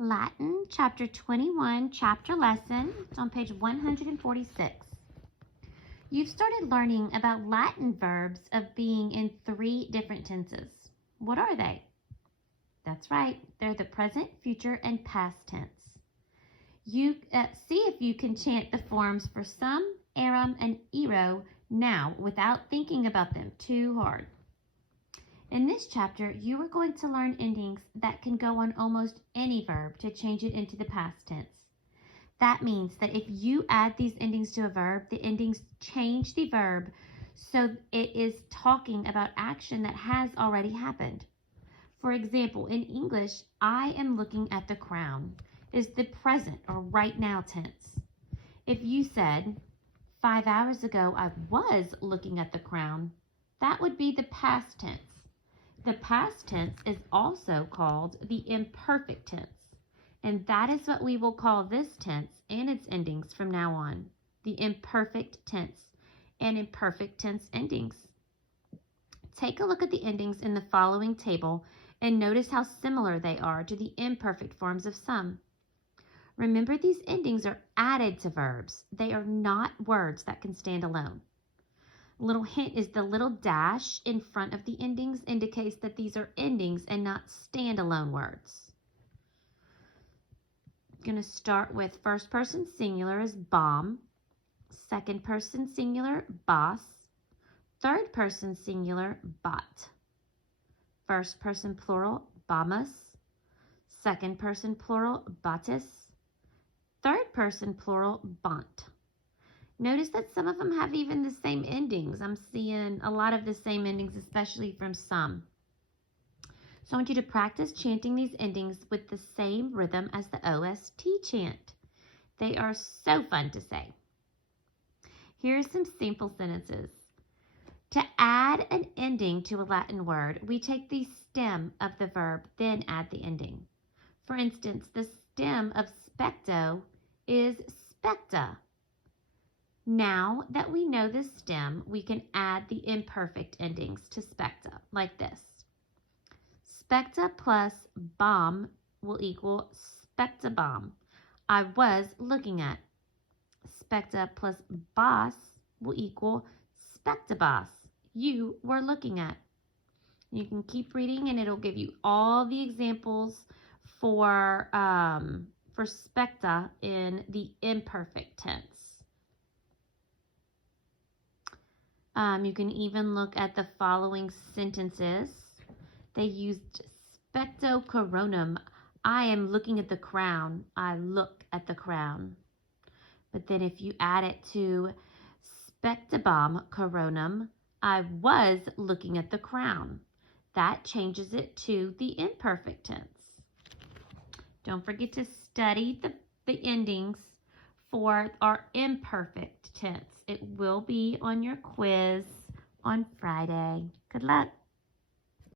Latin, chapter 21, chapter lesson. It's on page 146. You've started learning about Latin verbs of being in 3 different tenses. What are they? That's right. They're the present, future, and past tense. You see if you can chant the forms for sum, aram, and ero now without thinking about them too hard. In this chapter, you are going to learn endings that can go on almost any verb to change it into the past tense. That means that if you add these endings to a verb, the endings change the verb so it is talking about action that has already happened. For example, in English, I am looking at the crown is the present or right now tense. If you said, 5 hours ago I was looking at the crown, that would be the past tense. The past tense is also called the imperfect tense, and that is what we will call this tense and its endings from now on, the imperfect tense and imperfect tense endings. Take a look at the endings in the following table and notice how similar they are to the imperfect forms of some. Remember, these endings are added to verbs. They are not words that can stand alone. A little hint is the little dash in front of the endings indicates that these are endings and not standalone words. I'm going to start with first person singular is bomb, second person singular boss, third person singular bot, first person plural bombus, second person plural botus, third person plural bont. Notice that some of them have even the same endings. I'm seeing a lot of the same endings, especially from some. So I want you to practice chanting these endings with the same rhythm as the OST chant. They are so fun to say. Here are some simple sentences. To add an ending to a Latin word, we take the stem of the verb, then add the ending. For instance, the stem of specto is specta. Now that we know the stem, we can add the imperfect endings to specta, like this. Specta plus bomb will equal spectabomb. I was looking at. Specta plus boss will equal spectaboss. You were looking at. You can keep reading and it'll give you all the examples for specta in the imperfect tense. You can even look at the following sentences. They used specto coronum. I am looking at the crown. I look at the crown. But then if you add it to spectabom coronum, I was looking at the crown. That changes it to the imperfect tense. Don't forget to study the endings for our imperfect tense. It will be on your quiz on Friday. Good luck.